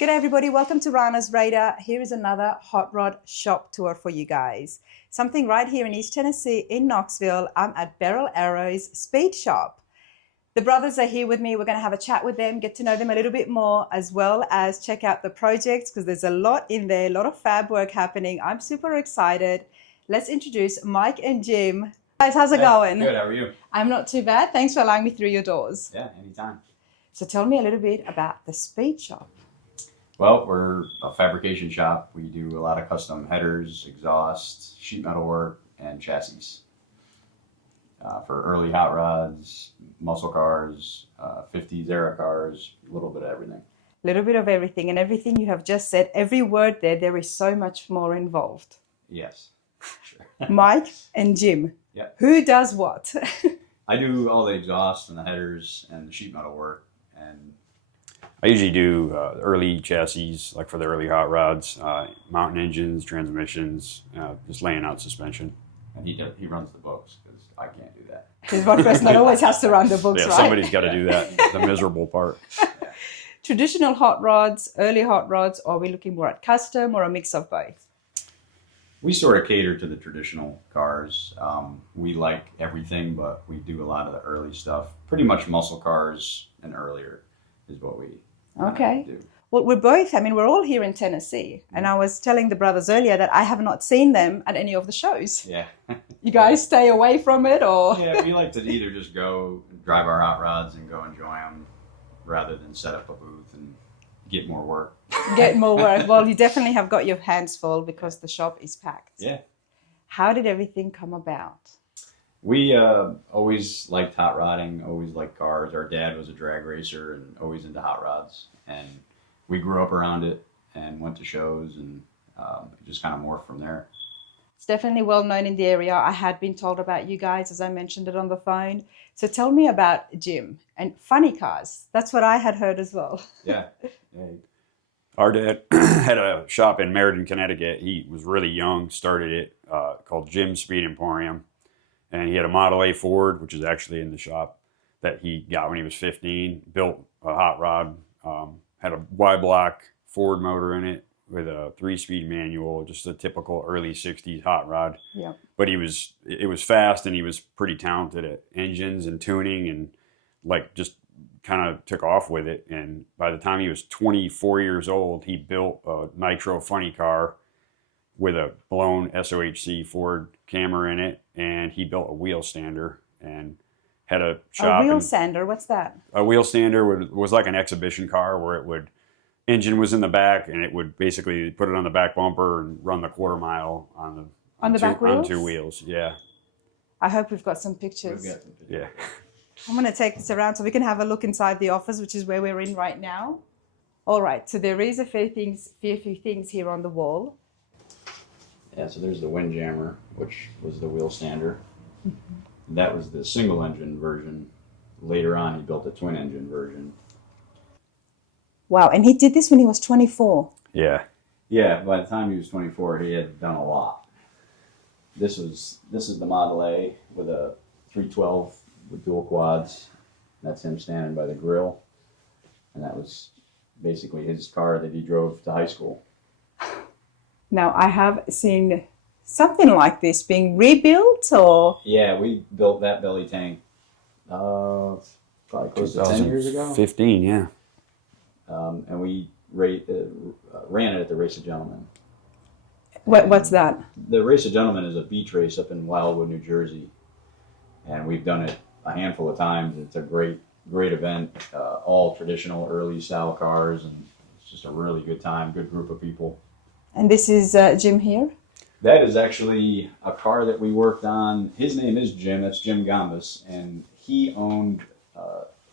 G'day everybody, welcome to Rana's Radar. Here is another hot rod shop tour for you guys. Something right here in East Tennessee in Knoxville. I'm at Barillaro's speed shop. The brothers are here with me. We're going to have a chat with them, get to know them a little bit more, as well as check out the projects because there's a lot in there, a lot of fab work happening. I'm super excited. Let's introduce Mike and Jim. Guys, how's it going? Good, how are you? I'm not too bad. Thanks for allowing me through your doors. Yeah, anytime. So tell me a little bit about the speed shop. Well, we're a fabrication shop. We do a lot of custom headers, exhausts, sheet metal work, and chassis. For early hot rods, muscle cars, 50s era cars, a little bit of everything. A little bit of everything, and everything you have just said, every word there is so much more involved. Yes, sure. Mike and Jim. Yep. Who does what? I do all the exhausts and the headers and the sheet metal work. And I usually do early chassis, like for the early hot rods, mountain engines, transmissions, just laying out suspension. And he runs the books because I can't do that. There's one person that always has to run the books, Yeah, right? somebody's got to do that, the miserable part. Traditional hot rods, early hot rods, or are we looking more at custom or a mix of both? We sort of cater to the traditional cars. We like everything, but we do a lot of the early stuff. Pretty much muscle cars and earlier is what we do. Well, we're all here in Tennessee. And I was telling the brothers earlier that I have not seen them at any of the shows. Yeah. You guys stay away from it, or? Yeah, we like to either just go drive our hot rods and go enjoy them rather than set up a booth and get more work. Get more work. Well, you definitely have got your hands full because the shop is packed. Yeah. How did everything come about? We always liked hot rodding, always liked cars. Our dad was a drag racer and always into hot rods. And we grew up around it and went to shows and it just kind of morphed from there. It's definitely well known in the area. I had been told about you guys as I mentioned it on the phone. So tell me about Jim and funny cars. That's what I had heard as well. Yeah. Our dad had a shop in Meriden, Connecticut. He was really young, started it, called Jim's Speed Emporium. And he had a Model A Ford, which is actually in the shop, that he got when he was 15, built a hot rod, had a Y-block Ford motor in it with a 3-speed manual, just a typical early 60s hot rod. Yeah. But it was fast, and he was pretty talented at engines and tuning, and like just kind of took off with it. And by the time he was 24 years old, he built a nitro funny car with a blown SOHC Ford camera in it, and he built a wheel stander and had a shop. A wheel sander, what's that? A wheel stander was like an exhibition car where engine was in the back, and it would basically put it on the back bumper and run the quarter mile on the back wheels? On two wheels. Yeah. I hope we've got some pictures. We've got some pictures. Yeah. I'm going to take this around so we can have a look inside the office, which is where we're in right now. All right, so there is a few things here on the wall. Yeah, so there's the Windjammer, which was the wheel stander. Mm-hmm. That was the single engine version. Later on, he built a twin engine version. Wow, and he did this when he was 24. Yeah. Yeah, by the time he was 24, he had done a lot. This is the Model A with a 312 with dual quads. That's him standing by the grill. And that was basically his car that he drove to high school. Now, I have seen something like this being rebuilt, or? Yeah, we built that belly tank probably close to 10 years ago. 15, yeah. And we ran it at the Race of Gentlemen. What's that? The Race of Gentlemen is a beach race up in Wildwood, New Jersey. And we've done it a handful of times. It's a great event, all traditional early style cars, and it's just a really good time, good group of people. And this is Jim here? That is actually a car that we worked on. His name is Jim, that's Jim Gambus, and he owned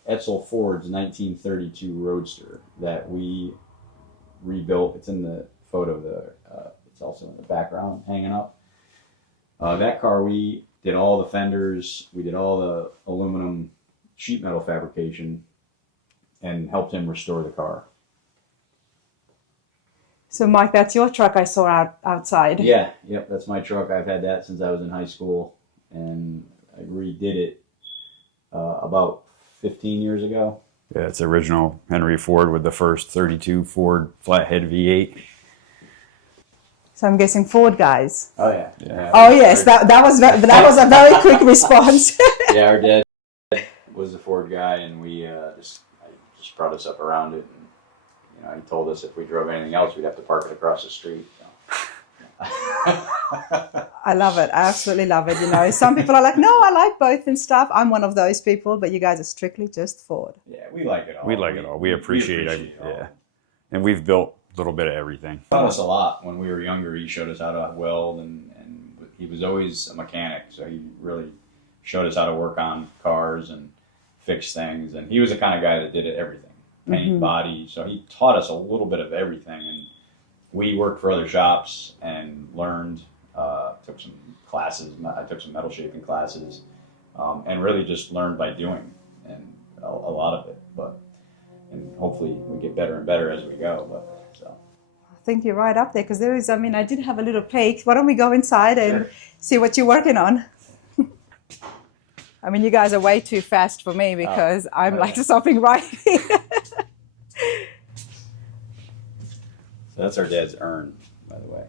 Edsel Ford's 1932 Roadster that we rebuilt. It's in the photo there. It's also in the background hanging up. That car, we did all the fenders, we did all the aluminum sheet metal fabrication, and helped him restore the car. So, Mike, that's your truck I saw outside. Yeah, yep, that's my truck. I've had that since I was in high school, and I redid it about 15 years ago. Yeah, it's the original Henry Ford with the first 32 Ford flathead V8. So I'm guessing Ford guys. Oh yeah. Oh yes, that was a very quick response. Yeah, our dad was the Ford guy, and we just brought us up around it. And, he told us if we drove anything else, we'd have to park it across the street. So. I love it. I absolutely love it. Some people are like, no, I like both and stuff. I'm one of those people, but you guys are strictly just Ford. Yeah, we like it all. We like it all. We appreciate it. Yeah. And we've built a little bit of everything. He taught us a lot when we were younger. He showed us how to weld, and he was always a mechanic, so he really showed us how to work on cars and fix things. And he was the kind of guy that did everything, paint, body. So he taught us a little bit of everything. And we worked for other shops and learned, took some classes. I took some metal shaping classes, and really just learned by doing, and a lot of it. And hopefully we get better and better as we go. I think you're right up there because I did have a little peek. Why don't we go inside and see what you're working on? You guys are way too fast for me because I'm like stopping right here. So that's our dad's urn, by the way.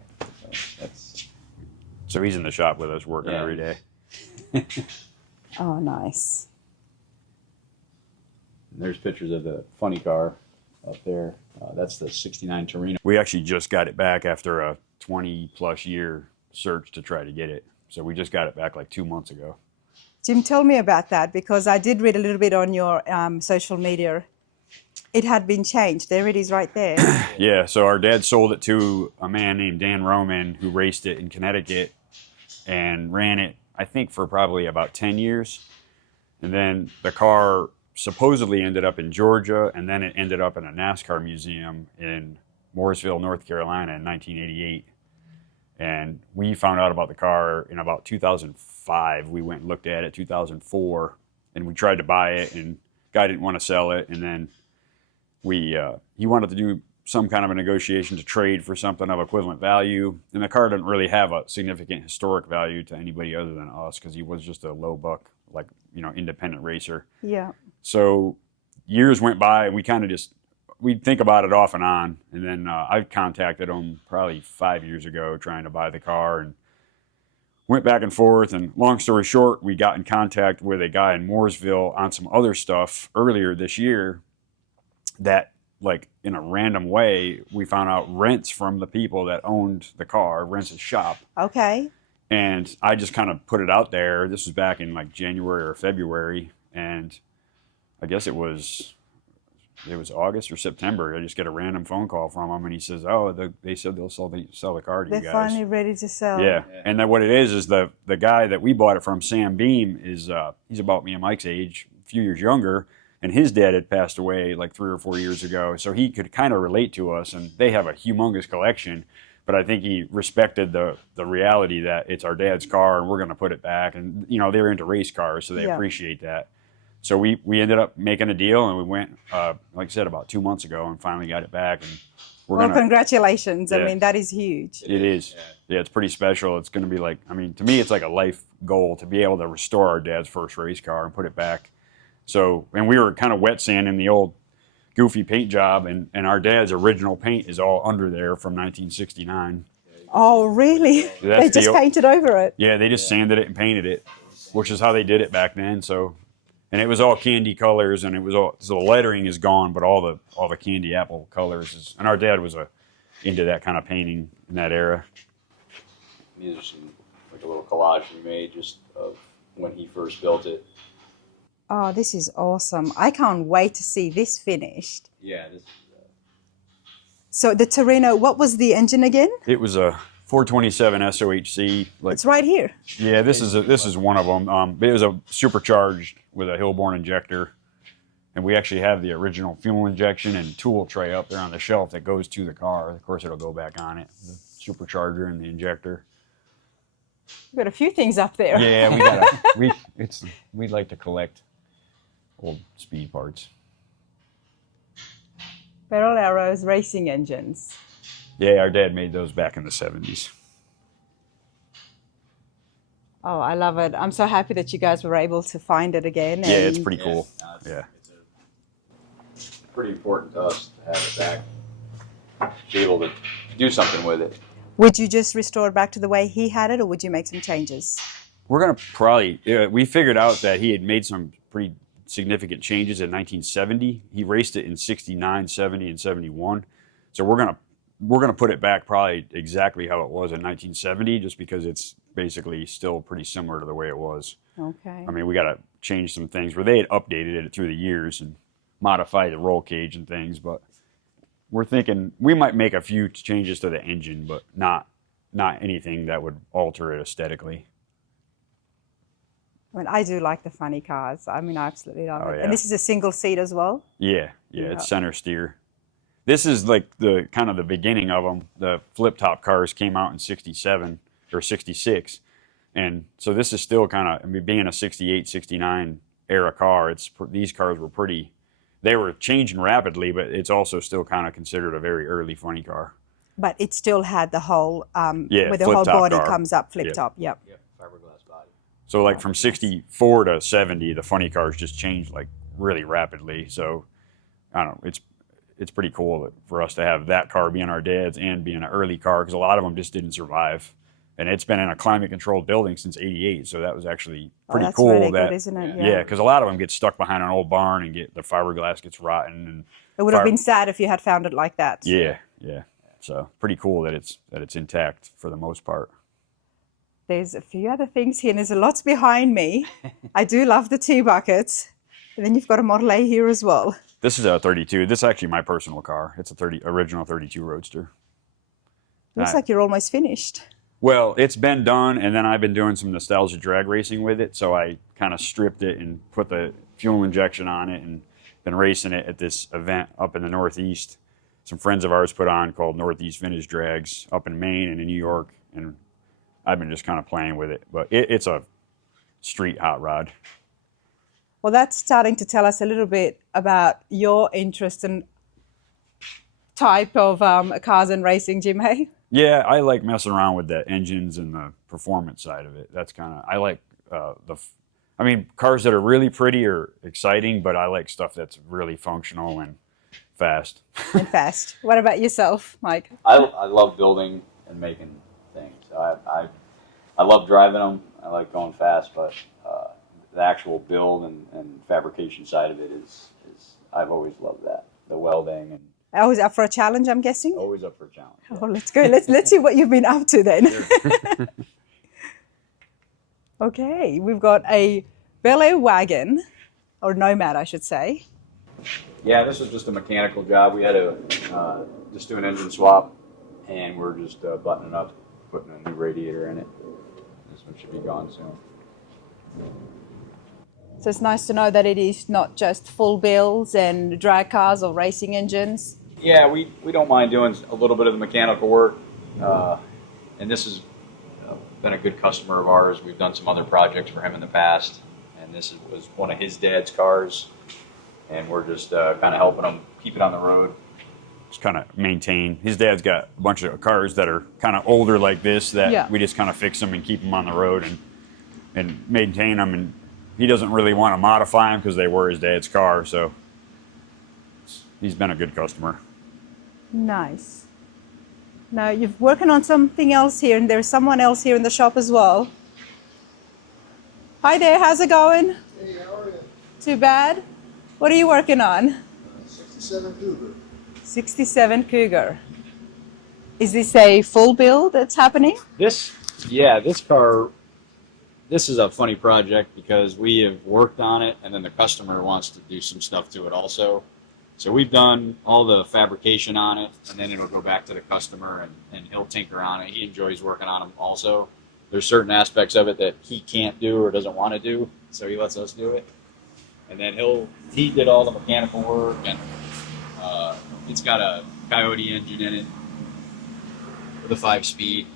So he's in the shop with us working every day. Oh, nice. There's pictures of the funny car up there. That's the '69 Torino. We actually just got it back after a 20-plus year search to try to get it. So we just got it back like 2 months ago. Jim, tell me about that because I did read a little bit on your social media. It had been changed. There it is right there. Yeah, so our dad sold it to a man named Dan Roman who raced it in Connecticut and ran it, I think, for probably about 10 years. And then the car supposedly ended up in Georgia, and then it ended up in a NASCAR museum in Mooresville, North Carolina in 1988. And we found out about the car in about 2005. We went and looked at it 2004, and we tried to buy it, and guy didn't want to sell it. And then he wanted to do some kind of a negotiation to trade for something of equivalent value. And the car didn't really have a significant historic value to anybody other than us because he was just a low buck, independent racer. Yeah. So years went by, and we kind of we'd think about it off and on. And then I contacted him probably 5 years ago trying to buy the car and went back and forth. And long story short, we got in contact with a guy in Mooresville on some other stuff earlier this year that, in a random way, we found out rents from the people that owned the car, rents his shop. Okay. And I just kind of put it out there. This was back in January or February. And I guess it was August or September. I just get a random phone call from him, and he says, they said they'll sell the car to you guys. They're finally ready to sell. Yeah. And then what it is the guy that we bought it from, Sam Beam, is he's about me and Mike's age, a few years younger. And his dad had passed away 3 or 4 years ago, so he could kind of relate to us. And they have a humongous collection, but I think he respected the reality that it's our dad's car and we're going to put it back. And they're into race cars, so they appreciate that. So we ended up making a deal, and we went, like I said, about 2 months ago, and finally got it back. And congratulations! Yeah. That is huge. It is. Yeah, it's pretty special. It's going to be to me, it's like a life goal to be able to restore our dad's first race car and put it back. So, and we were kind of wet sanding the old goofy paint job, and our dad's original paint is all under there from 1969. Oh, really? They just painted over it? Yeah, they just sanded it and painted it, which is how they did it back then. So, and it was all candy colors, and so the lettering is gone, but all the candy apple colors and our dad was into that kind of painting in that era. These are some, a little collage we made just of when he first built it. Oh, this is awesome. I can't wait to see this finished. Yeah. This is, So the Torino, what was the engine again? It was a 427 SOHC. It's right here. Yeah, this is one of them. It was a supercharged with a Hillborn injector. And we actually have the original fuel injection and tool tray up there on the shelf that goes to the car. Of course, it'll go back on it, the supercharger and the injector. We've got a few things up there. Yeah, we like to collect old speed parts. Barillaro's racing engines. Yeah, our dad made those back in the 70s. Oh, I love it. I'm so happy that you guys were able to find it again. Yeah, it's pretty cool. Yeah. pretty important to us to have it back, to be able to do something with it. Would you just restore it back to the way he had it, or would you make some changes? We're going to probably, we figured out that he had made some pretty significant changes in 1970. He raced it in 69, 70, and 71. So we're going to put it back probably exactly how it was in 1970, just because it's basically still pretty similar to the way it was. Okay. I mean, we got to change some things where they had updated it through the years and modified the roll cage and things, but we're thinking we might make a few changes to the engine, but not anything that would alter it aesthetically. I mean, I do like the funny cars. I mean, I absolutely love it. Yeah. And this is a single seat as well? Yeah, it's center steer. This is like the kind of the beginning of them. The flip top cars came out in 67 or 66. And so this is still kind of, I mean, being a 68, 69 era car, these cars were pretty, they were changing rapidly, but it's also still kind of considered a very early funny car. But it still had the whole, where the whole body comes up, flip top, yep. Yep, fiberglass body. So like from 64 to 70, the funny cars just changed like really rapidly. So I don't know, it's pretty cool for us to have that car being our dad's and being an early car, because a lot of them just didn't survive. And it's been in a climate-controlled building since '88, so that was actually pretty that's cool. Really good, isn't it? Yeah, because a lot of them get stuck behind an old barn and the fiberglass gets rotten. And it would have been sad if you had found it like that. Yeah. So pretty cool that it's intact for the most part. There's a few other things here, and there's a lot behind me. I do love the tea buckets. And then you've got a Model A here as well. This is a 32. This is actually my personal car. It's a original 32 Roadster. Looks like you're almost finished. Well, it's been done, and then I've been doing some nostalgia drag racing with it, so I kind of stripped it and put the fuel injection on it and been racing it at this event up in the Northeast. Some friends of ours put on called Northeast Vintage Drags up in Maine and in New York, and I've been just kind of playing with it. But it's a street hot rod. Well, that's starting to tell us a little bit about your interest and type of cars and racing, Jim, hey? Yeah, I like messing around with the engines and the performance side of it. That's kind of, I like cars that are really pretty or exciting, but I like stuff that's really functional and fast. And fast. What about yourself, Mike? I love building and making things. I love driving them. I like going fast, but the actual build and fabrication side of it is I've always loved that. The welding and Always up for a challenge, I'm guessing? always up for a challenge. Oh, let's go. Let's see what you've been up to then. Sure. Okay, we've got a Bel Air wagon, or Nomad, I should say. Yeah, this was just a mechanical job. We had to just do an engine swap, and we're just buttoning up, putting a new radiator in it. This one should be gone soon. So it's nice to know that it is not just full builds and drag cars or racing engines. Yeah, we don't mind doing a little bit of the mechanical work, and this has been a good customer of ours. We've done some other projects for him in the past, and this was one of his dad's cars, and we're just kind of helping him keep it on the road. Just kind of maintain. His dad's got a bunch of cars that are kind of older like this that we just kind of fix them and keep them on the road and maintain them. And he doesn't really want to modify them because they were his dad's car, so he's been a good customer. Nice. Now you're working on something else here, and there's someone else here in the shop as well. Hi there, how's it going? Hey, how are you? Too bad? What are you working on? 67 Cougar. 67 Cougar. Is this a full build that's happening? This car, this is a funny project because we have worked on it, and then the customer wants to do some stuff to it also. So we've done all the fabrication on it, and then it'll go back to the customer, and he'll tinker on it. He enjoys working on them also. There's certain aspects of it that he can't do or doesn't want to do, so he lets us do it. And then he did all the mechanical work, and it's got a Coyote engine in it with a 5-speed.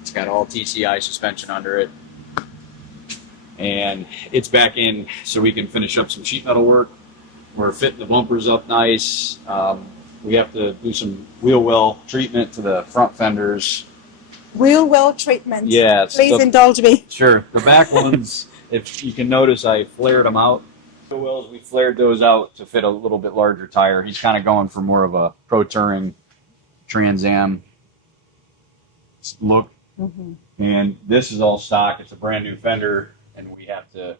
It's got all TCI suspension under it. And it's back in so we can finish up some sheet metal work. We're fitting the bumpers up nice. We have to do some wheel well treatment to the front fenders. Wheel well treatment. Yeah. Please indulge me. Sure. The back ones, if you can notice, I flared them out The wheels, we flared those out to fit a little bit larger tire. He's kind of going for more of a Pro Touring Trans Am look. Mm-hmm. And this is all stock. It's a brand new fender, and we have to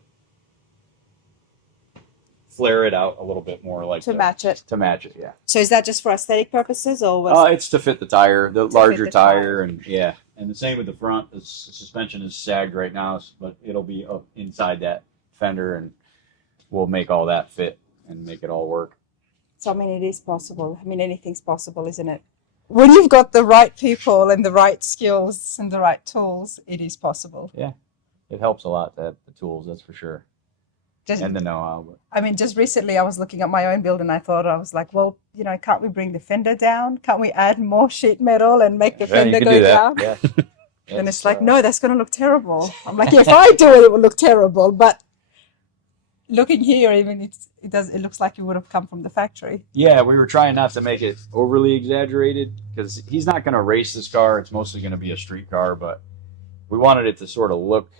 flare it out a little bit more, like To match it. To match it, yeah. So is that just for aesthetic purposes, or was It's to fit the tire, the larger the tire, tire. and yeah. And the same with the front. The suspension is sagged right now, but it'll be up inside that fender, and we'll make all that fit and make it all work. So I mean, it is possible. I mean, anything's possible, isn't it? When you've got the right people and the right skills and the right tools, it is possible. Yeah, it helps a lot to have the tools, that's for sure, and the know-how. I mean, just recently I was looking at my own build and I was like, well, you know, can't we bring the fender down? Can't we add more sheet metal and make the fender go down? Yeah. And it's like, no, that's going to look terrible. I'm like, yeah, if I do it, it will look terrible. But looking here, even it looks like it would have come from the factory. Yeah, we were trying not to make it overly exaggerated because he's not going to race this car. It's mostly going to be a street car, but we wanted it to sort of look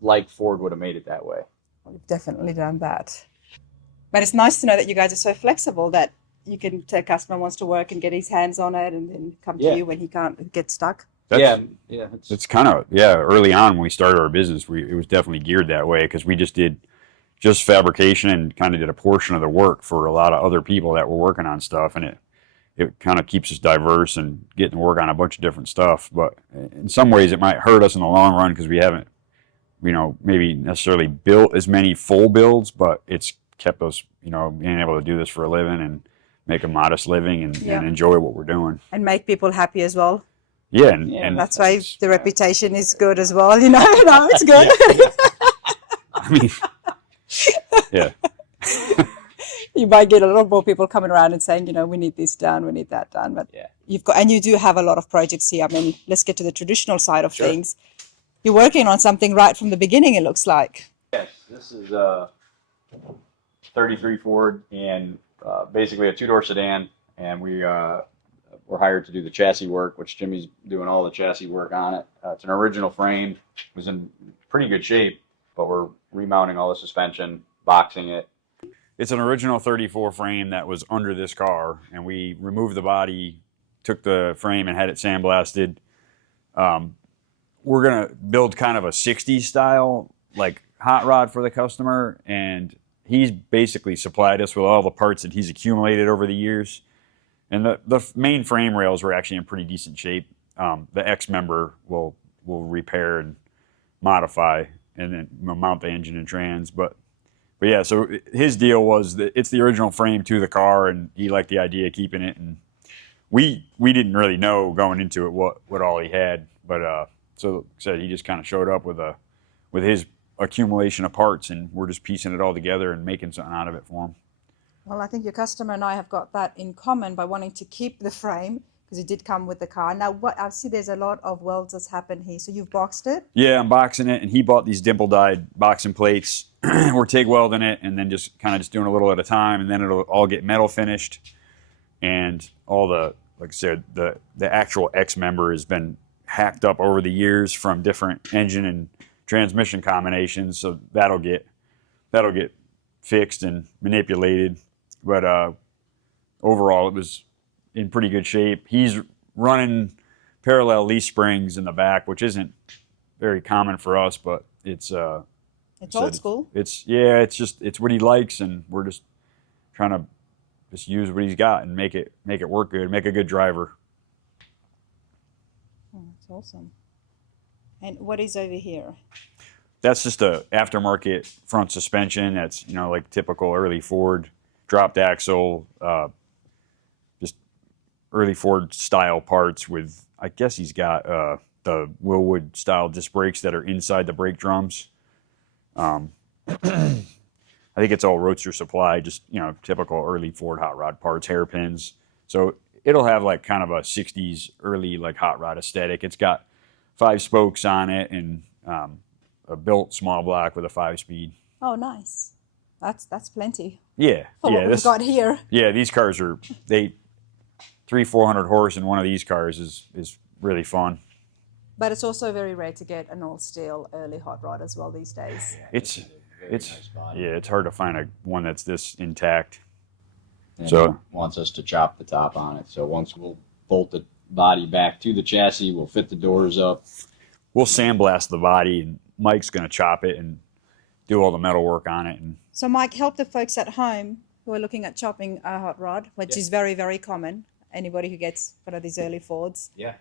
like Ford would have made it that way. We've definitely done that. But it's nice to know that you guys are so flexible that you can tell a customer wants to work and get his hands on it and then come to you when he can't get stuck. Yeah. It's kind of, early on when we started our business, it was definitely geared that way because we just did fabrication and kind of did a portion of the work for a lot of other people that were working on stuff, and it kind of keeps us diverse and getting to work on a bunch of different stuff. But in some ways it might hurt us in the long run because we haven't, maybe necessarily built as many full builds, but it's kept us, being able to do this for a living and make a modest living and enjoy what we're doing. And make people happy as well. Yeah, and that's why the reputation is good as well, it's good. I mean, yeah. You might get a lot more people coming around and saying, we need this done, we need that done. But you do have a lot of projects here. I mean, let's get to the traditional side of things. You're working on something right from the beginning, it looks like. Yes, this is a 33 Ford and basically a two-door sedan, and we're hired to do the chassis work, which Jimmy's doing all the chassis work on it. It's an original frame. It was in pretty good shape, but we're remounting all the suspension, boxing it. It's an original 34 frame that was under this car, and we removed the body, took the frame and had it sandblasted. We're going to build kind of a 60s style, like hot rod for the customer, and he's basically supplied us with all the parts that he's accumulated over the years. And the main frame rails were actually in pretty decent shape. The X member will repair and modify and then mount the engine and trans. But yeah, so his deal was that it's the original frame to the car, and he liked the idea of keeping it. And we didn't really know going into it what all he had. But so like I said, he just kind of showed up with his accumulation of parts, and we're just piecing it all together and making something out of it for him. Well, I think your customer and I have got that in common by wanting to keep the frame because it did come with the car. Now, I see there's a lot of welds that's happened here. So you've boxed it? Yeah, I'm boxing it, and he bought these dimple-dyed boxing plates. We're TIG welding it and then just doing a little at a time, and then it'll all get metal finished. And all the, like I said, the actual X member has been hacked up over the years from different engine and transmission combinations, so that'll get fixed and manipulated. But overall, it was in pretty good shape. He's running parallel leaf springs in the back, which isn't very common for us, but it's old school. It's what he likes, and we're just trying to just use what he's got and make it work good, make a good driver. Oh, that's awesome. And what is over here? That's just a aftermarket front suspension. That's like typical early Ford dropped axle, just early Ford style parts with. I guess he's got the Willwood style disc brakes that are inside the brake drums. I think it's all Roadster supply, just typical early Ford hot rod parts, hairpins. So it'll have like kind of a 60s early like hot rod aesthetic. It's got 5 spokes on it and a built small block with a 5-speed. Oh, nice. That's plenty. Yeah, for what we've got here. Yeah, these cars are 300-400 horse, and one of these cars is really fun. But it's also very rare to get an all steel early hot rod as well these days. It's Very It's nice body. yeah, it's hard to find one that's this intact. And So- he wants us to chop the top on it. So once we'll bolt the body back to the chassis, we'll fit the doors up. We'll sandblast the body, and Mike's gonna chop it and do all the metal work on it. And So, Mike, help the folks at home who are looking at chopping a hot rod, which Yeah. is very, very common. Anybody who gets one of these early Fords. Yeah.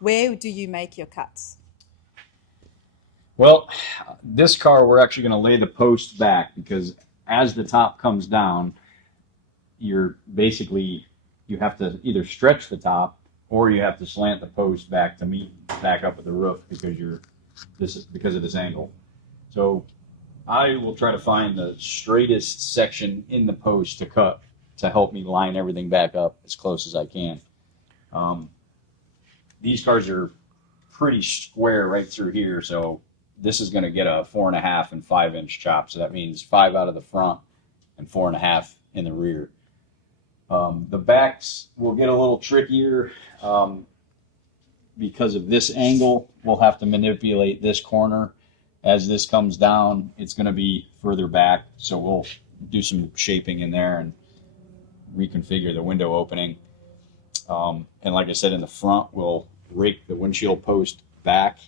Where do you make your cuts? Well, this car, we're actually going to lay the post back because as the top comes down, you have to either stretch the top or you have to slant the post back to meet back up with the roof because of this angle. So I will try to find the straightest section in the post to cut to help me line everything back up as close as I can. These cars are pretty square right through here, so this is going to get a 4.5 and 5 inch chop. So that means 5 out of the front and 4.5 in the rear. The backs will get a little trickier because of this angle. We'll have to manipulate this corner. As this comes down, it's going to be further back. So we'll do some shaping in there and reconfigure the window opening. And like I said, in the front, we'll rake the windshield post back.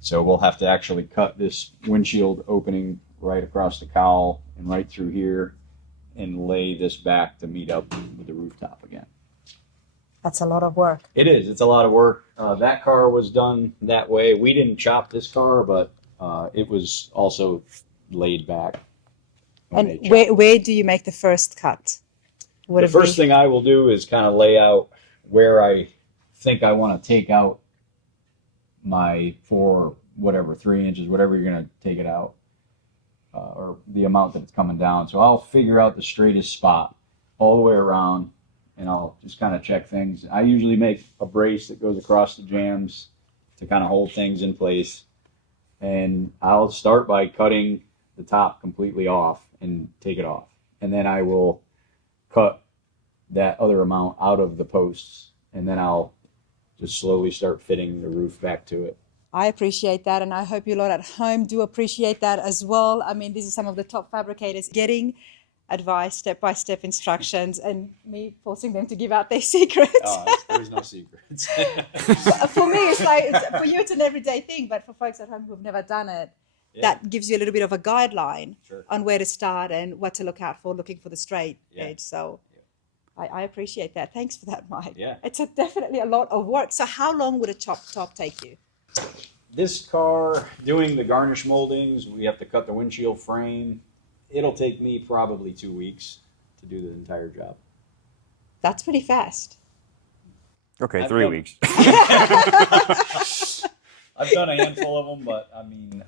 So we'll have to actually cut this windshield opening right across the cowl and right through here and lay this back to meet up with the rooftop again. That's a lot of work. It is. It's a lot of work. That car was done that way. We didn't chop this car, but it was also laid back. And where do you make the first cut? The first thing I will do is kind of lay out where I think I want to take out my 3 inches, whatever you're going to take it out, or the amount that it's coming down. So I'll figure out the straightest spot all the way around, and I'll just kind of check things. I usually make a brace that goes across the jambs to kind of hold things in place. And I'll start by cutting the top completely off and take it off. And then I will cut that other amount out of the posts, and then I'll just slowly start fitting the roof back to it. I appreciate that, and I hope you lot at home do appreciate that as well. I mean, these are some of the top fabricators getting advice, step-by-step instructions, and me forcing them to give out their secrets. Oh, there's no secrets. For me, for you, it's an everyday thing, but for folks at home who've never done it, that gives you a little bit of a guideline on where to start and what to look out for, looking for the straight edge. So I appreciate that. Thanks for that, Mike. Yeah. It's definitely a lot of work. So how long would a chop top take you? This car, doing the garnish moldings, we have to cut the windshield frame. It'll take me probably 2 weeks to do the entire job. That's pretty fast. okay, I've 3 done- weeks. I've done a handful of them, but I mean,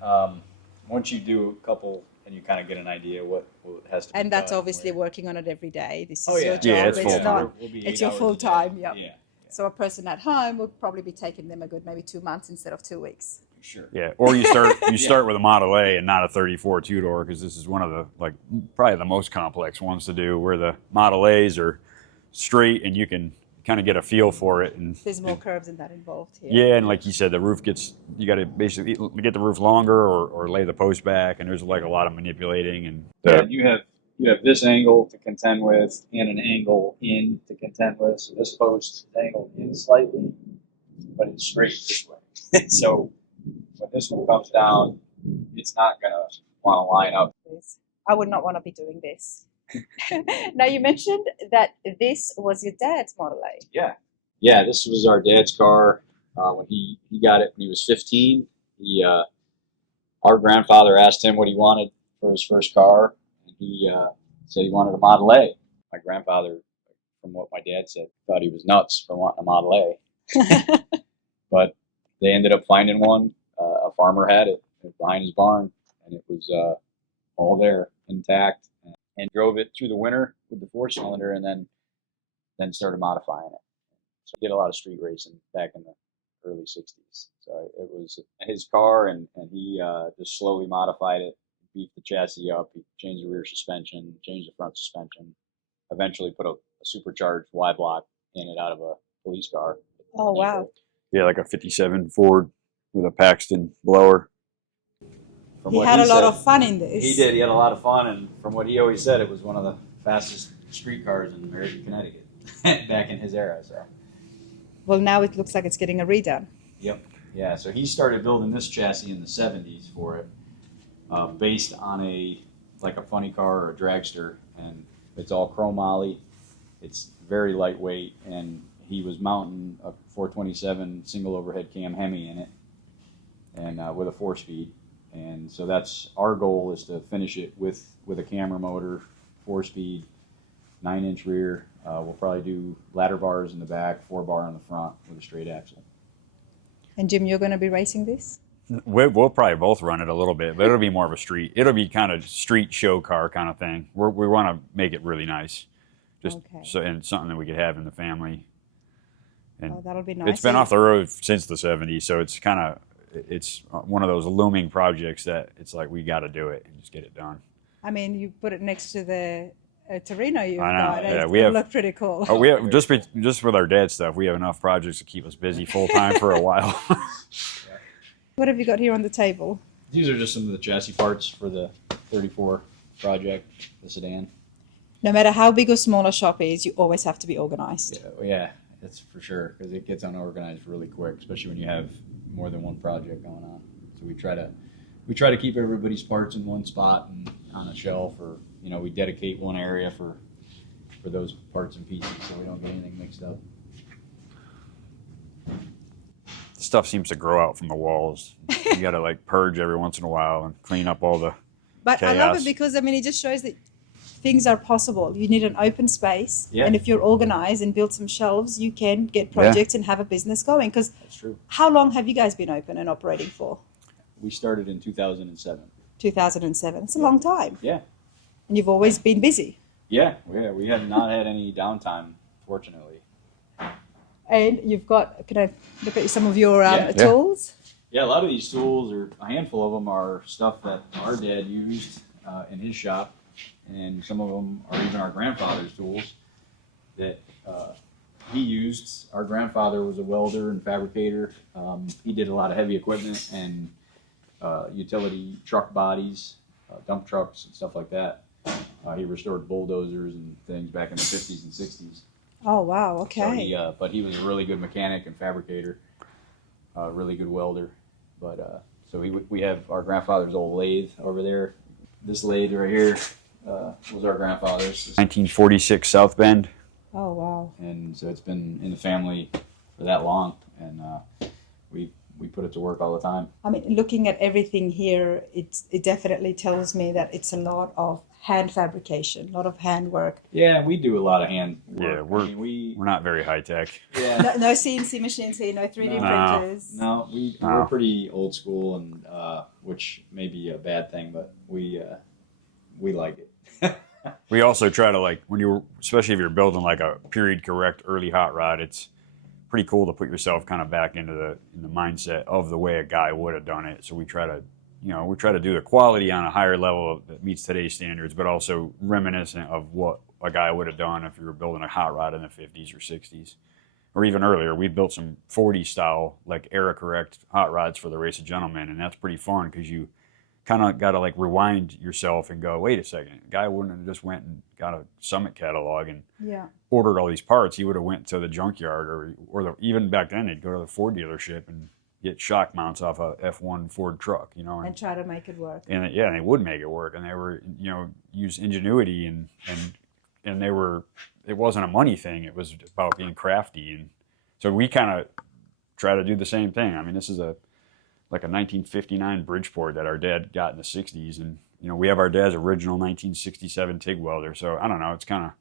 once you do a couple and you kind of get an idea what has to be And that's cut, obviously where- working on it every day. This is Oh, yeah. your job. Yeah, it's it's full-time. not. We'll be It's 8 your hours a full day. time. Yep. Yeah, So a person at home would probably be taking them a good maybe 2 months instead of 2 weeks. sure. Yeah, or you start with a Model A and not a 34 two-door, because this is one of the probably the most complex ones to do, where the Model A's are straight and you can kind of get a feel for it. And There's more curves in that involved here. yeah, and like you said, the roof you got to basically get the roof longer or lay the post back, and there's like a lot of manipulating and Yeah, you have this angle to contend with and an angle in to contend with. So this post is angled in slightly, but it's straight this way. So when this one comes down, it's not going to want to line up. I would not want to be doing this. Now, you mentioned that this was your dad's Model A. Yeah, this was our dad's car when he got it when he was 15. Our grandfather asked him what he wanted for his first car, and he said he wanted a Model A. My grandfather, from what my dad said, thought he was nuts for wanting a Model A. But they ended up finding one. A farmer had it behind his barn, and it was all there, intact, and drove it through the winter with the 4-cylinder, and then started modifying it. So I did a lot of street racing back in the early 60s. So it was his car, and he just slowly modified it, beefed the chassis up, he changed the rear suspension, changed the front suspension, eventually put a supercharged Y-block in it out of a police car. Oh, wow. yeah, like a 57 Ford with a Paxton blower. from He what had a lot said, of fun in this. He did. He had a lot of fun, and from what he always said, it was one of the fastest streetcars in Meriden, Connecticut, back in his era. So. Well, now it looks like it's getting a redone. Yep. Yeah. So he started building this chassis in the '70s for it, based on a funny car or a dragster, and it's all chromoly. It's very lightweight, and he was mounting a 427 single overhead cam Hemi in it, and with a 4-speed. And so that's our goal, is to finish it with a camera motor, 4-speed, 9-inch rear. We'll probably do ladder bars in the back, 4-bar in the front with a straight axle. And Jim, you're going to be racing this? We'll probably both run it a little bit, but it'll be more of a street. It'll be kind of street show car kind of thing. We want to make it really nice, just Okay. so, and something that we could have in the family. And Oh, that'll be nice. it's been off the road since the '70s, so it's one of those looming projects that it's like we got to do it and just get it done. I mean, you put it next to the Torino you've I know, got. yeah, It looked pretty cool. Oh, we have just with our dad stuff, we have enough projects to keep us busy full time for a while. What have you got here on the table? These are just some of the chassis parts for the 34 project, the sedan. No matter how big or small a shop is, you always have to be organized. Yeah, that's for sure, because it gets unorganized really quick, especially when you have more than one project going on. So we try to keep everybody's parts in one spot and on a shelf, or we dedicate one area for those parts and pieces, so we don't get anything mixed up. Stuff seems to grow out from the walls. You got to purge every once in a while and clean up all the But chaos. I love it because, it just shows that things are possible. You need an open space. Yeah. And if you're organized and build some shelves, you can get projects and have a business going. Because That's true. how long have you guys been open and operating for? We started in 2007. 2007. It's a long time. Yeah. And you've always been busy. Yeah, we have not had any downtime, fortunately. And you've got, can I look at some of your Yeah. tools? Yeah, a lot of these tools, or a handful of them, are stuff that our dad used in his shop, and some of them are even our grandfather's tools that he used. Our grandfather was a welder and fabricator. He did a lot of heavy equipment and utility truck bodies, dump trucks and stuff like that. He restored bulldozers and things back in the 50s and 60s. Oh, wow. So Okay. but he was a really good mechanic and fabricator, really good welder. But so we have our grandfather's old lathe over there. This lathe right here was our grandfather's. 1946 South Bend. Oh, wow. And so it's been in the family for that long, and we put it to work all the time. Looking at everything here, it definitely tells me that it's a lot of hand fabrication, a lot of handwork. Yeah, we do a lot of hand work. Yeah, we're not very high tech. Yeah. No CNC machines here, no 3D No. printers. No, we're pretty old school, and which may be a bad thing, but we like it. We also try to especially if you're building a period correct early hot rod, it's pretty cool to put yourself kind of back into the mindset of the way a guy would have done it. So we try to do the quality on a higher level that meets today's standards, but also reminiscent of what a guy would have done if you were building a hot rod in the 50s or 60s, or even earlier. We built some 40 style era correct hot rods for the Race of Gentlemen, and that's pretty fun because you kind of got to rewind yourself and go, wait a second, the guy wouldn't have just went and got a Summit catalog and ordered all these parts. He would have went to the junkyard even back then they'd go to the Ford dealership and get shock mounts off a F1 Ford truck, And try to make it work. and they would make it work, and they were use ingenuity and it wasn't a money thing. It was about being crafty, and so we kind of try to do the same thing. This is a 1959 Bridgeport that our dad got in the 60s, and we have our dad's original 1967 TIG welder. So I don't know, it's kind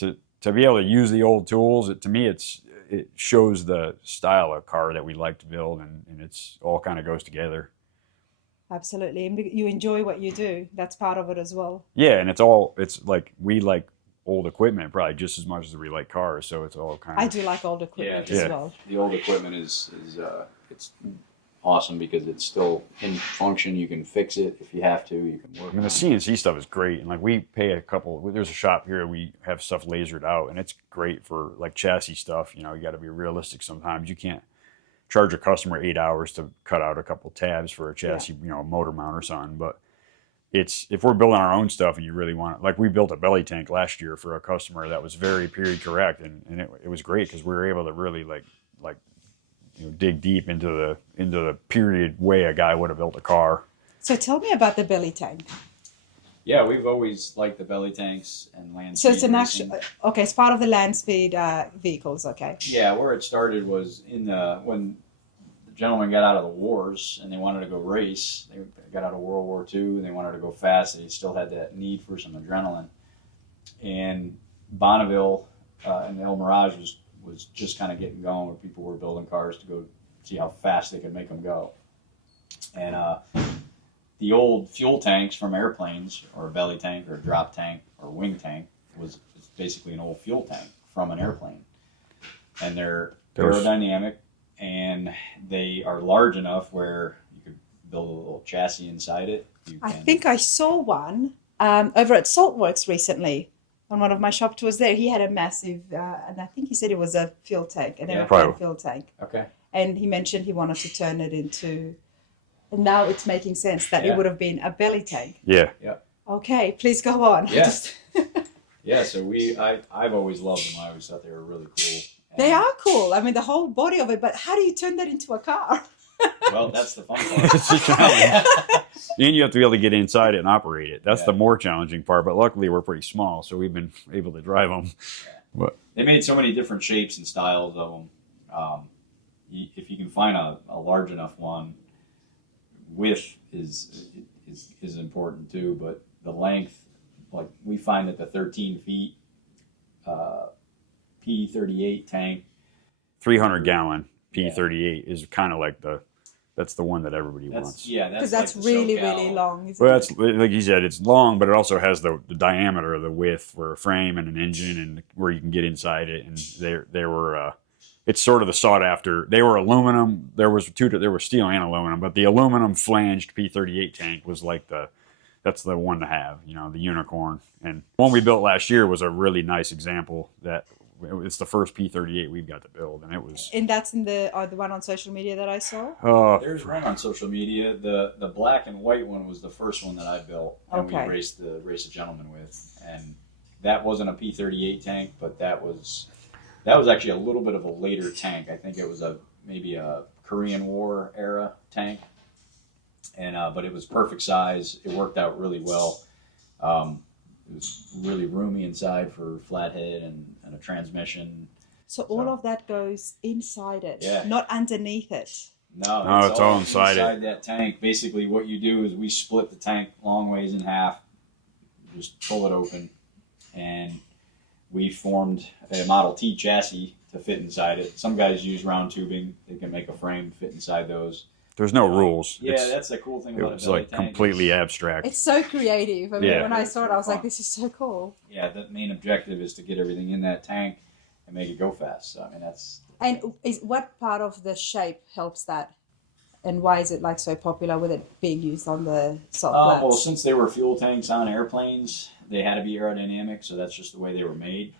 of to be able to use the old tools. To me, it shows the style of car that we like to build, and it's all kind of goes together. Absolutely. And you enjoy what you do. That's part of it as well. Yeah, and we like old equipment probably just as much as we like cars, so it's all kind of. I do like old equipment as well. The old equipment is it's awesome because it's still in function. You can fix it if you have to. You can work. The CNC stuff is great, and we pay there's a shop here, we have stuff lasered out, and it's great for chassis stuff. You got to be realistic sometimes. You can't charge a customer 8 hours to cut out a couple tabs for a chassis, motor mount or something. But if we're building our own stuff and you really want it, like we built a belly tank last year for a customer that was very period correct, and it was great because we were able to really dig deep into the period way a guy would have built a car. So tell me about the belly tank. Yeah, we've always liked the belly tanks and land So speed it's an racing. okay, it's part of the land speed vehicles, okay. Yeah, where it started was when the gentlemen got out of the wars and they wanted to go race. They got out of World War II and they wanted to go fast. They still had that need for some adrenaline. And Bonneville and the El Mirage was just kind of getting going, where people were building cars to go see how fast they could make them go. And the old fuel tanks from airplanes, or a belly tank or a drop tank or wing tank, was basically an old fuel tank from an airplane. And they're aerodynamic, and they are large enough where you could build a little chassis inside it. I think I saw one over at Saltworks recently on one of my shop tours there. He had a massive, and I think he said it was a fuel tank, an airplane fuel tank. Okay. And he mentioned he wanted to turn it into, and now it's making sense that it would have been a belly tank. Yeah. Yeah. Okay, please go on. Yeah. Yeah, so I've always loved them. I always thought they were really cool. They are cool. I mean, the whole body of it, but how do you turn that into a car? Well, that's the fun part. And you have to be able to get inside it and operate it. That's the more challenging part. But luckily, we're pretty small, so we've been able to drive them. But they made so many different shapes and styles of them. If you can find a large enough one, width is important too. But the length, like we find that the 13 feet P38 tank, 300-gallon P38 is kind of like that's the one that everybody wants. Yeah, because that's like really, SoCal. really long. Isn't Well, it? that's like you said, it's long, but it also has the diameter, the width for a frame and an engine, and where you can get inside it. And they were, it's sort of the sought after. They were aluminum. There were steel and aluminum, but the aluminum flanged P38 tank was like that's the one to have. The unicorn. And one we built last year was a really nice example that. It's the first P38 we've got to build, and it was. And that's in the one on social media that I saw. There's one on social media. The black and white one was the first one that I built, and we raced the Race of Gentlemen with, and that wasn't a P38 tank, but that was actually a little bit of a later tank. I think it was maybe a Korean War era tank, and but it was perfect size. It worked out really well. It was really roomy inside for flathead and a transmission. So all of that goes inside it, Yeah. not underneath it. No, it's all inside that tank. Basically, what you do is we split the tank long ways in half, just pull it open, and we formed a Model T chassis to fit inside it. Some guys use round tubing. They can make a frame fit inside those. There's no rules. Yeah, that's the cool thing about it was a belly like tank. completely abstract. It's so creative. I mean, Yeah. when I saw it, I was like, this is so cool. Yeah, the main objective is to get everything in that tank and make it go fast. So, I mean, that's... And what part of the shape helps that? And why is it like so popular with it being used on the soft flats? Well, since they were fuel tanks on airplanes, they had to be aerodynamic, so that's just the way they were made.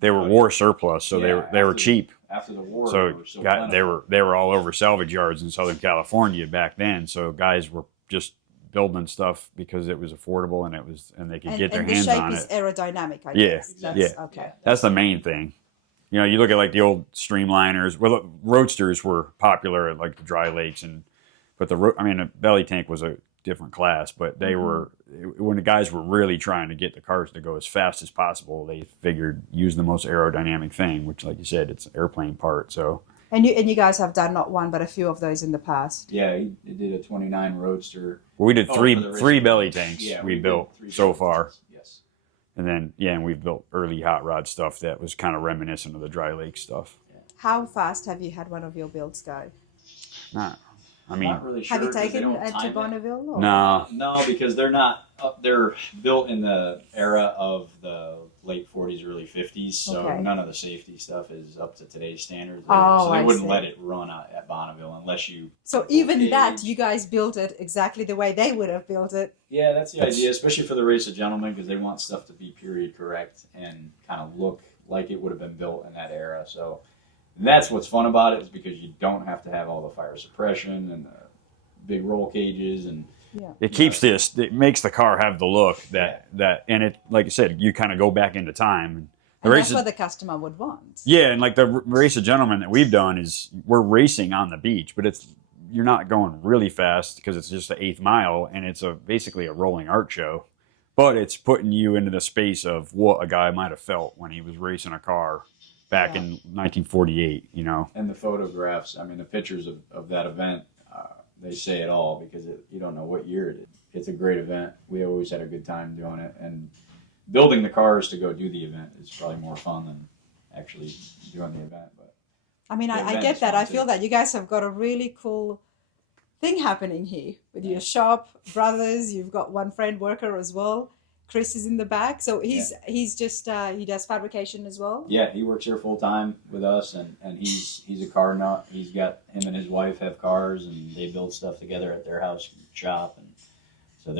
They were war surplus, so they were cheap. After the war, So they plentiful. were all over salvage yards in Southern California back then. So guys were just building stuff because it was affordable and they could get their hands on And the shape it. is aerodynamic, I Yeah, guess. yeah. Okay. That's the main thing. You look at like the old Streamliners. Well, the Roadsters were popular at like the dry lakes, but a belly tank was a different class. But they were, when the guys were really trying to get the cars to go as fast as possible, they figured use the most aerodynamic thing, which, like you said, it's an airplane part. So. And you guys have done not one but a few of those in the past. Yeah, he did a 29 Roadster. We did for the three race belly cars. tanks Yeah, we did built 3 so belly far. tanks, yes. And then, and we've built early hot rod stuff that was kind of reminiscent of the dry lake stuff. How fast have you had one of your builds go? Not really sure. Have you 'cause they taken don't it time to it. Bonneville? Or? No. No, because they're not. They're built in the era of the late 40s, early 50s, so Okay. none of the safety stuff is up to today's standards. Oh, So they I wouldn't see. let it run at Bonneville unless you. So even Okay. that, you guys built it exactly the way they would have built it. Yeah, that's the idea, especially for the Race of Gentlemen, because they want stuff to be period correct and kind of look like it would have been built in that era. So that's what's fun about it, is because you don't have to have all the fire suppression and the big roll cages, and it keeps this. It makes the car have the look that and it, like I said, you kind of go back into time. And that's what the customer would want. Yeah, and like the race of gentlemen that we've done is we're racing on the beach, but you're not going really fast because it's just the 8th mile, and it's basically a rolling art show. But it's putting you into the space of what a guy might have felt when he was racing a car back in 1948, you know. And the photographs, I mean, the pictures of that event, they say it all, because you don't know what year it is. It's a great event. We always had a good time doing it, and building the cars to go do the event is probably more fun than actually doing the event. But I mean, I get that. I feel that you guys have got a really cool thing happening here with your shop, brothers. You've got one friend worker as well. Chris is in the back, so he's just he does fabrication as well. Yeah, he works here full time with us, and he's a car nut. He's got, him and his wife have cars, and they build stuff together at their house shop, and so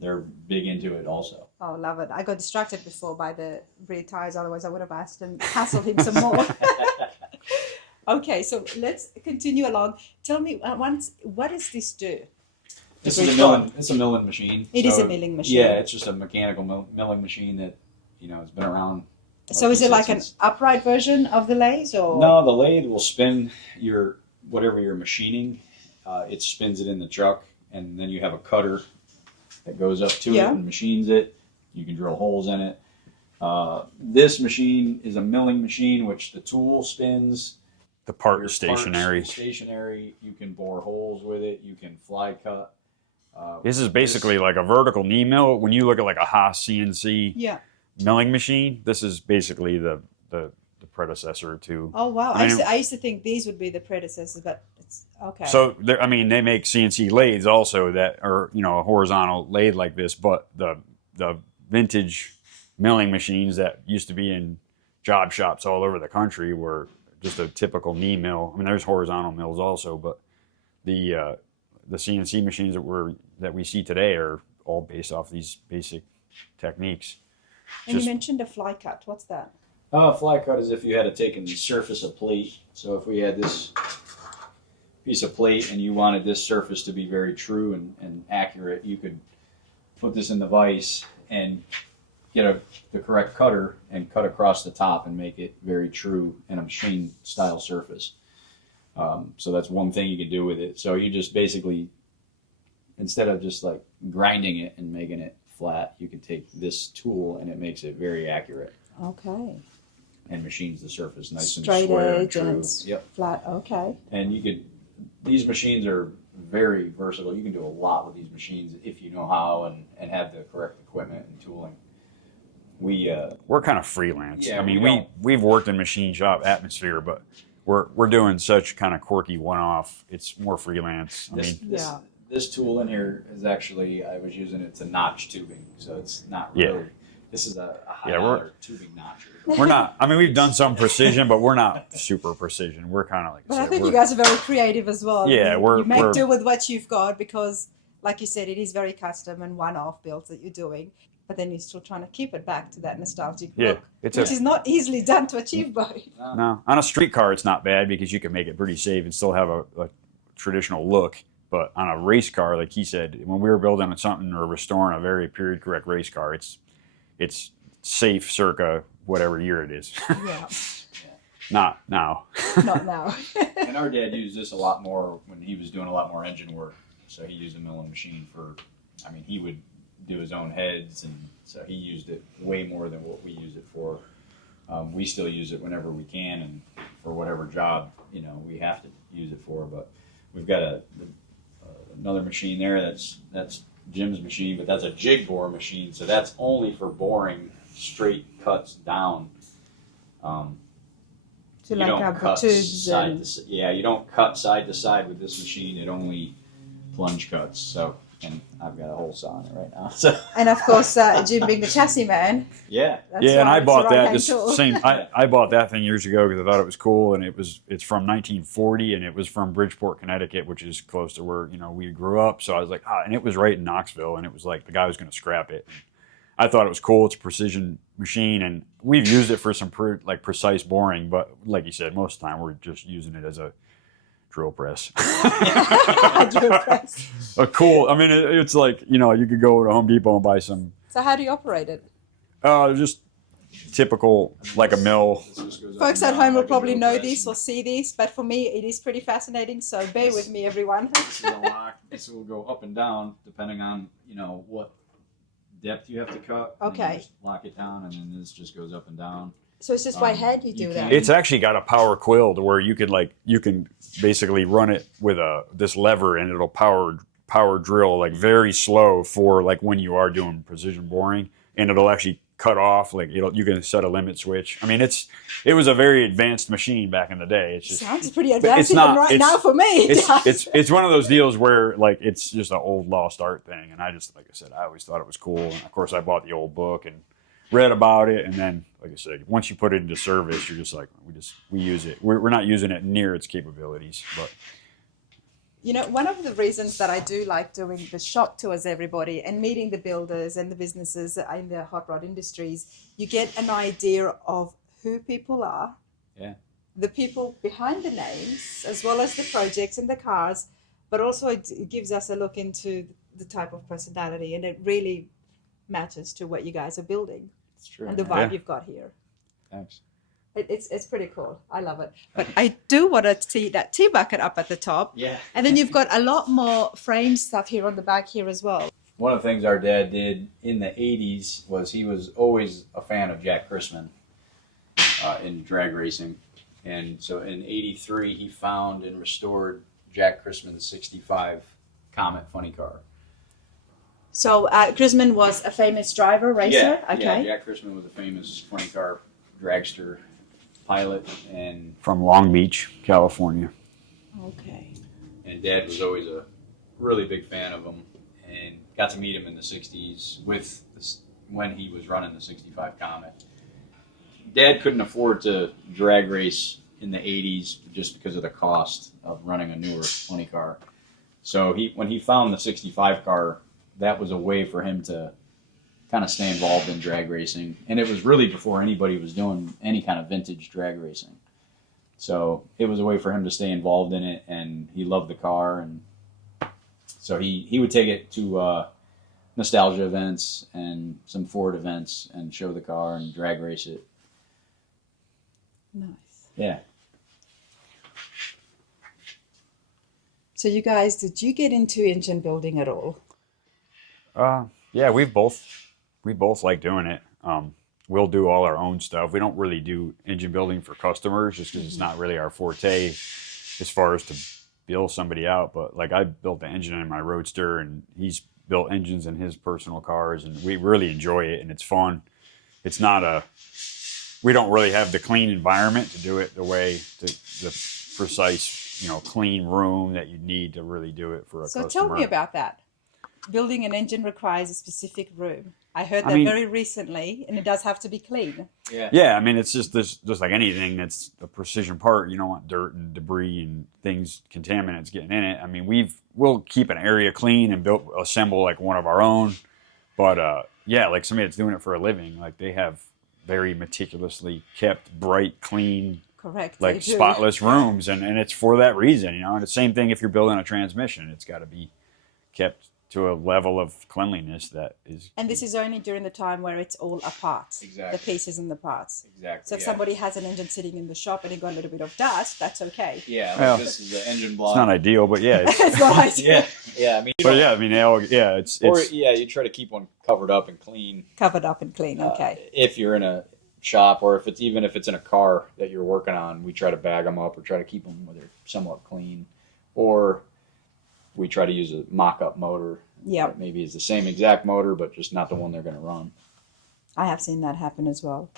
they're big into it also. Oh, love it! I got distracted before by the rear tires. Otherwise, I would have asked and hassled him some more. Okay, so let's continue along. Tell me once, what does this do? It's a milling machine. It is a milling machine. Yeah, it's just a mechanical milling machine that, has been around. So is it like an upright version of the lathe, or? No, the lathe will spin whatever you're machining. It spins it in the truck, and then you have a cutter that goes up to it and machines it. You can drill holes in it. This machine is a milling machine, which the tool spins. The part is stationary. Stationary. You can bore holes with it. You can fly cut. This is basically like a vertical knee mill. When you look at like a Haas CNC milling machine, this is basically the predecessor to. Oh wow! I used to think these would be the predecessors, but it's okay. So they make CNC lathes also that are a horizontal lathe like this, but the vintage milling machines that used to be in job shops all over the country were just a typical knee mill. I mean, there's horizontal mills also, but the CNC machines that we see today are all based off these basic techniques. And you mentioned a fly cut. What's that? Fly cut is if you had to take and surface a plate. So if we had this piece of plate and you wanted this surface to be very true and accurate, you could put this in the vise and get the correct cutter and cut across the top and make it very true in a machine style surface. So that's one thing you can do with it. So you just basically, instead of just like grinding it and making it flat, you can take this tool and it makes it very accurate. Okay. And machines the surface nice and straight square edge and true. and flat. Okay. And these machines are very versatile. You can do a lot with these machines if you know how and have the correct equipment and tooling. We're kind of freelance. Yeah, I mean, we've worked in machine shop atmosphere, but we're doing such kind of quirky one-off. It's more freelance. This tool in here is actually, I was using it to notch tubing, so it's not really. Yeah. This is a high-dollar tubing notcher. We're not. I mean, we've done some precision, but we're not super precision. We're kind of like. But I think you guys are very creative as well. Yeah, you make do with what you've got because, like you said, it is very custom and one-off builds that you're doing. But then you're still trying to keep it back to that nostalgic look, which is not easily done to achieve by. No, on a street car, it's not bad because you can make it pretty safe and still have a traditional look. But on a race car, like he said, when we were building something or restoring a very period correct race car, it's safe circa whatever year it is. Yeah. Not now. Not now. And our dad used this a lot more when he was doing a lot more engine work. So he used a milling machine he would do his own heads, and so he used it way more than what we use it for. We still use it whenever we can, and for whatever job we have to use it for. But we've got another machine there. That's Jim's machine, but that's a jig bore machine, so that's only for boring straight cuts down. So you don't cut tubes you don't cut side to side with this machine. It only plunge cuts. So. And I've got a hole saw on it right now. So. And of course, Jim being the chassis man. Yeah. And I bought that I bought that thing years ago because I thought it was cool, and it's from 1940, and it was from Bridgeport, Connecticut, which is close to where we grew up. So I was like, and it was right in Knoxville, and it was like the guy was going to scrap it. I thought it was cool. It's a precision machine, and we've used it for some precise boring. But like you said, most of the time we're just using it as a drill press. Drill press. Cool. I mean, it's like, you know, you could go to Home Depot and buy some. So how do you operate it? Just typical, like a mill. Folks at home will probably know this or see this, but for me, it is pretty fascinating. So bear with me, everyone. This will go up and down depending on, you know, what depth you have to cut. Okay. And you just lock it down, and then this just goes up and down. So it's just by hand you do that? It's actually got a power quill to where you can basically run it with this lever, and it'll power drill like very slow for like when you are doing precision boring, and it'll actually cut off, like you can set a limit switch. I mean, it was a very advanced machine back in the day. It sounds pretty advanced even now for me. It's one of those deals where like it's just an old lost art thing, and I just, like I said, I always thought it was cool, and of course I bought the old book and read about it, and then like I said, once you put it into service, you're just like, we use it. We're not using it near its capabilities, but. You know, one of the reasons that I do like doing the shop tours, everybody, and meeting the builders and the businesses in the hot rod industries, you get an idea of who people are, the people behind the names, as well as the projects and the cars, but also it gives us a look into the type of personality, and it really matches to what you guys are building. It's true. And the vibe you've got here. Thanks. It's pretty cool. I love it. But I do want to see that tea bucket up at the top. Yeah. And then you've got a lot more frame stuff here on the back here as well. One of the things our dad did in the 80s was he was always a fan of Jack Christman in drag racing. And so in 83, he found and restored Jack Christman's 65 Comet funny car. So Christman was a famous driver, racer? Yeah, okay. Jack Christman was a famous funny car dragster pilot, and From Long Beach, California. Okay. And Dad was always a really big fan of him, and got to meet him in the 60s when he was running the 65 Comet. Dad couldn't afford to drag race in the 80s just because of the cost of running a newer funny car. So when he found the 65 car, that was a way for him to kind of stay involved in drag racing. And it was really before anybody was doing any kind of vintage drag racing. So it was a way for him to stay involved in it, and he loved the car. And so he would take it to nostalgia events and some Ford events and show the car and drag race it. Nice. Yeah. So you guys, did you get into engine building at all? Yeah, we both like doing it. We'll do all our own stuff. We don't really do engine building for customers just because it's not really our forte as far as to build somebody out. But like, I built the engine in my Roadster, and he's built engines in his personal cars, and we really enjoy it, and it's fun. It's not we don't really have the clean environment to do it the precise, clean room that you need to really do it for a customer. So tell me about that. Building an engine requires a specific room. I heard that very recently, and it does have to be clean. Yeah. I mean, it's just like anything that's a precision part. You don't want dirt and debris and things, contaminants getting in it. I mean, we'll keep an area clean and assemble like one of our own. But like somebody that's doing it for a living, like they have very meticulously kept, bright, clean, correct, like spotless rooms, and it's for that reason. And the same thing if you're building a transmission, it's got to be kept to a level of cleanliness that is. And this is only during the time where it's all apart. Exactly. The pieces and the parts. Exactly. So if somebody has an engine sitting in the shop and it got a little bit of dust, that's okay. Yeah, Well, this is the engine block. It's not ideal, but yeah. It's not ideal. Yeah. I mean, you try to keep one covered up and clean. Covered up and clean. Okay. If you're in a shop, or if it's in a car that you're working on, we try to bag them up or try to keep them where they're somewhat clean, or we try to use a mock-up motor. Yeah. Maybe it's the same exact motor, but just not the one they're going to run. I have seen that happen as well.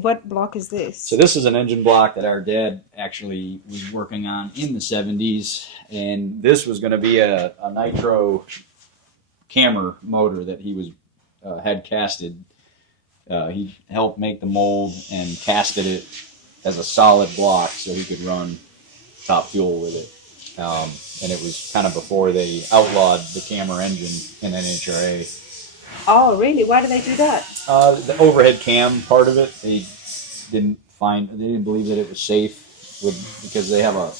What block is this? So this is an engine block that our dad actually was working on in the 70s, and this was going to be a nitro camera motor that he was had casted. He helped make the mold and casted it as a solid block so he could run top fuel with it. And it was kind of before they outlawed the camera engine in NHRA. Oh, really? Why do they do that? The overhead cam part of it, they didn't believe that it was safe because they have a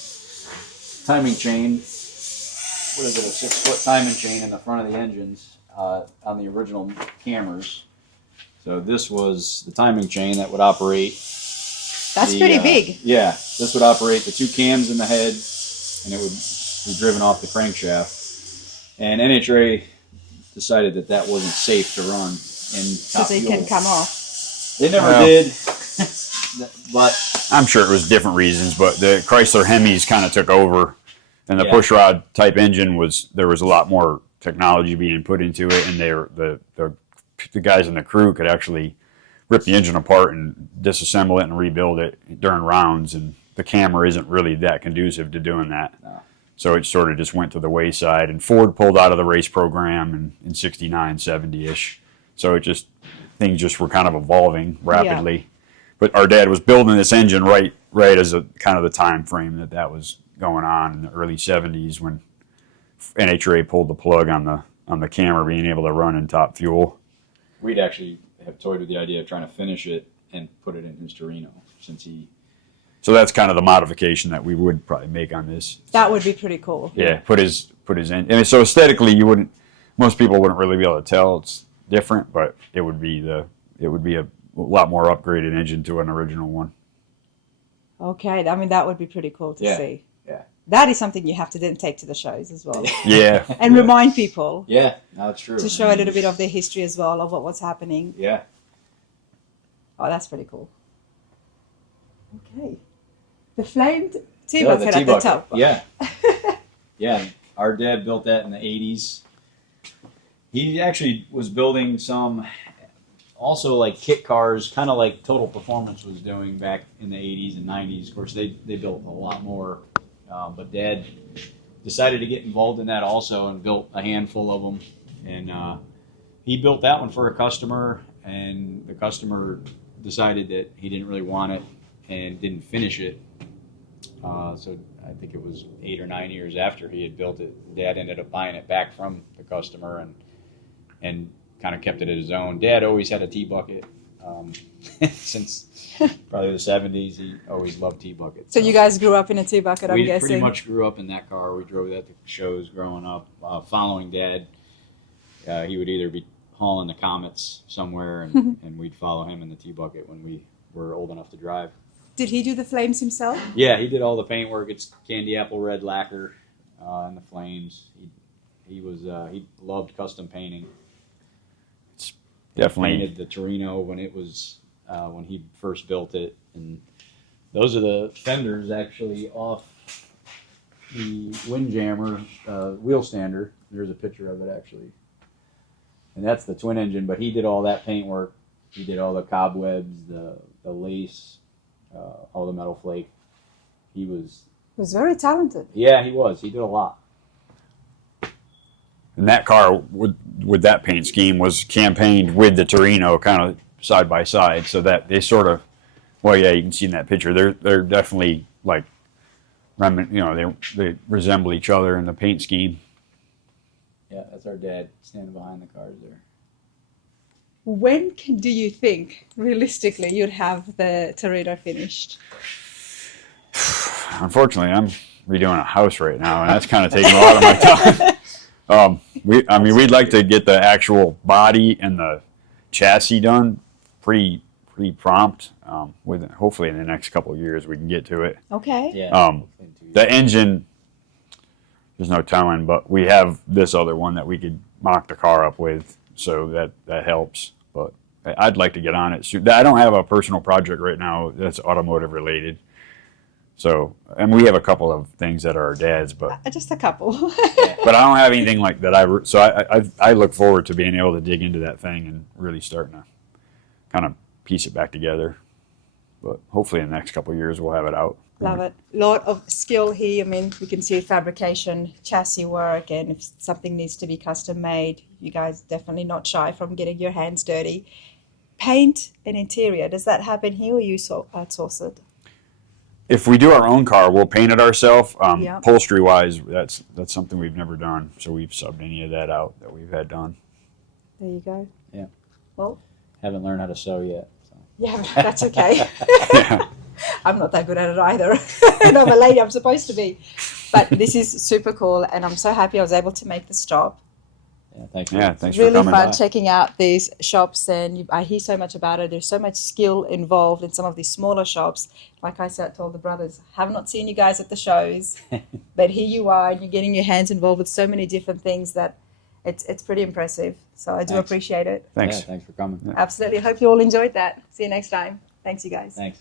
timing chain. What is it? A 6-foot timing chain in the front of the engines on the original cameras. So this was the timing chain that would operate. That's pretty big. Yeah, this would operate the 2 cams in the head, and it would be driven off the crankshaft. And NHRA decided that that wasn't safe to run in top Because it fuel. can come off. They never did, but I'm sure it was different reasons, but the Chrysler Hemis kind of took over, and the Yeah. pushrod type engine there was a lot more technology being put into it, and the guys in the crew could actually rip the engine apart and disassemble it and rebuild it during rounds, and the camera isn't really that conducive to doing that. No. So it sort of just went to the wayside, and Ford pulled out of the race program in 69, 70-ish. So things just were kind of evolving rapidly. But our dad was building this engine right as a kind of the time frame that was going on in the early 70s when NHRA pulled the plug on the camera being able to run in top fuel. we'd actually have toyed with the idea of trying to finish it and put it in his Torino, since he. So that's kind of the modification that we would probably make on this. That would be pretty cool. Yeah, put his in, and so aesthetically, most people wouldn't really be able to tell it's different, but it would be a lot more upgraded engine to an original one. Okay, I mean, that would be pretty cool to see. Yeah. That is something you have to then take to the shows as well. Yeah, And remind people Yeah, no, it's true. to show a little bit of the history as well of what was happening. Yeah. Oh, that's pretty cool. Okay. The flamed tea No, bucket tea at the bucket. top. Yeah. Yeah, our dad built that in the 80s. He actually was building some, also like kit cars, kind of like Total Performance was doing back in the 80s and 90s. Of course, they built a lot more. But Dad decided to get involved in that also and built a handful of them. And he built that one for a customer, and the customer decided that he didn't really want it and didn't finish it. So I think it was 8 or 9 years after he had built it, Dad ended up buying it back from the customer and kind of kept it as his own. Dad always had a tea bucket. Since probably the 70s, he always loved tea buckets. So you guys grew up in a tea bucket, I'm we guessing. pretty much grew up in that car. We drove that to shows growing up. Following Dad, he would either be hauling the Comets somewhere, and we'd follow him in the tea bucket when we were old enough to drive. Did he do the flames himself? Yeah, he did all the paint work. It's candy apple red lacquer and the flames. He loved custom painting. definitely. Painted the Torino when it was when he first built it, and those are the fenders actually off the Windjammer wheel stander. There's a picture of it actually, and that's the twin engine. But he did all that paint work. He did all the cobwebs, the lace, all the metal flake. He was very talented. Yeah, he was. He did a lot. And that car with that paint scheme was campaigned with the Torino kind of side by side, so that they sort of, well, yeah, you can see in that picture they're definitely like, they resemble each other in the paint scheme. Yeah, that's our dad standing behind the cars there. When do you think, realistically, you'd have the Torino finished? Unfortunately, I'm redoing a house right now, and that's kind of taking a lot of my time. We'd like to get the actual body and the chassis done pretty prompt. Hopefully in the next couple of years we can get to it. Okay. Yeah. The engine, there's no telling, but we have this other one that we could mock the car up with, so that helps. But I'd like to get on it soon. I don't have a personal project right now that's automotive related. So, and we have a couple of things that are our dad's, but Just a couple. but I don't have anything like that. So I look forward to being able to dig into that thing and really starting to kind of piece it back together. But hopefully in the next couple of years we'll have it out. Love it. Lot of skill here. I mean, we can see fabrication, chassis work, and if something needs to be custom made, you guys definitely not shy from getting your hands dirty. Paint and interior, does that happen here or you outsource it? If we do our own car, we'll paint it ourselves. Yeah. Upholstery wise, that's something we've never done. So we've subbed any of that out that we've had done. There you go. Yeah. Well, Haven't learned how to sew yet. So. yeah, that's okay. Yeah. I'm not that good at it either. And I'm a lady, I'm supposed to be. But this is super cool, and I'm so happy I was able to make the stop. Yeah, thanks. Yeah, It's thanks for really coming fun by. checking out these shops, and I hear so much about it. There's so much skill involved in some of these smaller shops. Like I said, I told the brothers, have not seen you guys at the shows, but here you are, and you're getting your hands involved with so many different things that it's pretty impressive. So I do Thanks. appreciate it. Thanks. Yeah, thanks for coming. Absolutely. Hope you all enjoyed that. See you next time. Thanks, you guys. Thanks.